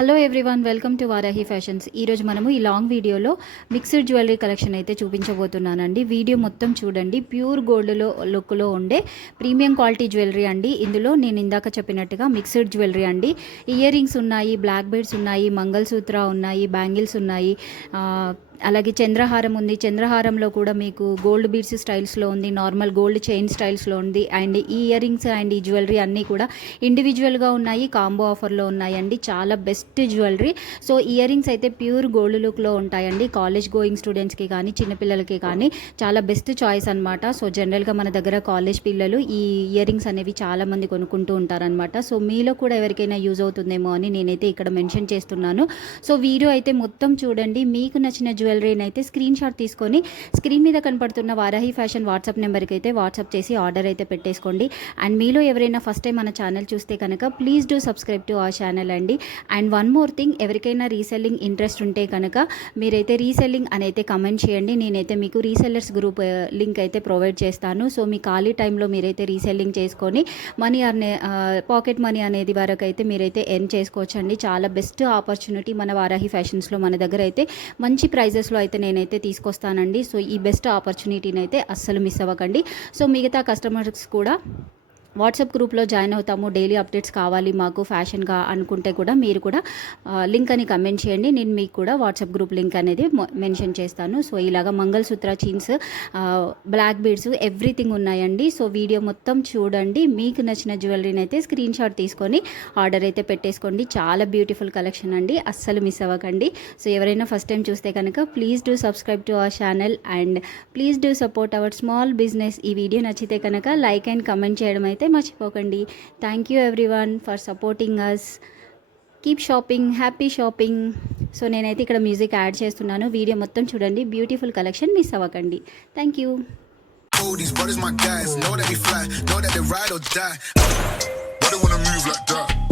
Hello everyone, welcome to Varahi fashions. ఈరోజు మనము ఈ లాంగ్ వీడియోలో మిక్స్డ్ జ్యువెలరీ కలెక్షన్ అయితే చూపించబోతున్నానండి. వీడియో మొత్తం చూడండి. ప్యూర్ గోల్డ్లో లుక్లో ఉండే ప్రీమియం క్వాలిటీ జ్యువెలరీ అండి. ఇందులో నేను ఇందాక చెప్పినట్టుగా మిక్స్డ్ జ్యువెలరీ అండి. ఇయర్ రింగ్స్ ఉన్నాయి, బ్లాక్ బెడ్స్ ఉన్నాయి, మంగళసూత్ర ఉన్నాయి, బ్యాంగిల్స్ ఉన్నాయి, అలాగే చంద్రహారం ఉంది. చంద్రహారంలో కూడా మీకు గోల్డ్ బీడ్స్ స్టైల్స్లో ఉంది, నార్మల్ గోల్డ్ చైన్ స్టైల్స్లో ఉంది. అండ్ ఈ ఇయర్ రింగ్స్ అండ్ ఈ జ్యువెలరీ అన్నీ కూడా ఇండివిజువల్గా ఉన్నాయి, కాంబో ఆఫర్లో ఉన్నాయండి. చాలా best jewellery. So ear rings అయితే ప్యూర్ గోల్డ్ లుక్లో ఉంటాయండి. కాలేజ్ గోయింగ్ స్టూడెంట్స్కి కానీ చిన్నపిల్లలకి కానీ చాలా బెస్ట్ చాయిస్ అనమాట. సో జనరల్గా మన దగ్గర కాలేజ్ పిల్లలు ఈ ఇయర్ రింగ్స్ అనేవి చాలామంది కొనుక్కుంటూ ఉంటారనమాట. సో మీలో కూడా ఎవరికైనా యూజ్ అవుతుందేమో అని నేనైతే ఇక్కడ మెన్షన్ చేస్తున్నాను. సో వీడియో అయితే మొత్తం చూడండి. మీకు నచ్చిన జ్యువెలరీని అయితే స్క్రీన్ షాట్ తీసుకొని స్క్రీన్ మీద కనపడుతున్న వారాహి ఫ్యాషన్ వాట్సాప్ నెంబర్కి అయితే వాట్సాప్ చేసి ఆర్డర్ అయితే పెట్టేసుకోండి. అండ్ మీలో ఎవరైనా ఫస్ట్ టైం మన ఛానల్ చూస్తే కనుక please do subscribe to our channel అండి. అండ్ వన్ మోర్ థింగ్, ఎవరికైనా రీసెల్లింగ్ ఇంట్రెస్ట్ ఉంటే కనుక మీరైతే రీసెల్లింగ్ అని అయితే కమెంట్ చేయండి. నేనైతే మీకు రీసెల్లర్స్ గ్రూప్ లింక్ అయితే ప్రొవైడ్ చేస్తాను. సో మీ ఖాళీ టైంలో మీరైతే రీసెల్లింగ్ చేసుకొని మనీ పాకెట్ మనీ అనేది వరకు అయితే మీరైతే ఎర్న్ చేసుకోవచ్చండి. చాలా బెస్ట్ ఆపర్చునిటీ మన వారాహి ఫ్యాషన్స్లో మన దగ్గర అయితే మంచి ప్రైజెస్లో అయితే నేనైతే తీసుకొస్తానండి. సో ఈ బెస్ట్ ఆపర్చునిటీని అయితే అస్సలు మిస్ అవ్వకండి. సో మిగతా కస్టమర్స్ కూడా వాట్సాప్ గ్రూప్లో జాయిన్ అవుతాము. డైలీ అప్డేట్స్ కావాలి మాకు ఫ్యాషన్గా అనుకుంటే కూడా మీరు కూడా లింక్ అని కమెంట్ చేయండి. నేను మీకు కూడా వాట్సాప్ గ్రూప్ లింక్ అనేది మెన్షన్ చేస్తాను. సో ఇలాగా mangalsutra chains, black beads everything ఉన్నాయండి. సో వీడియో మొత్తం చూడండి. మీకు నచ్చిన జ్యువెలరీని అయితే స్క్రీన్ షాట్ తీసుకొని ఆర్డర్ అయితే పెట్టేసుకోండి. చాలా బ్యూటిఫుల్ కలెక్షన్ అండి, అస్సలు మిస్ అవ్వకండి. సో ఎవరైనా ఫస్ట్ టైం చూస్తే కనుక please do subscribe to our channel and please do support our small business. ఈ వీడియో నచ్చితే కనుక లైక్ అండ్ కమెంట్ చేయడం అయితే మర్చిపోకండి. Thank you everyone for supporting us. Keep shopping, happy shopping. So నేనైతే ఇక్కడ మ్యూజిక్ యాడ్ చేస్తున్నాను. వీడియో మొత్తం చూడండి. బ్యూటిఫుల్ కలెక్షన్ మిస్ అవ్వకండి. Thank you. These brothers my guys, know that they fly, know that they ride or die. Why they wanna move like that?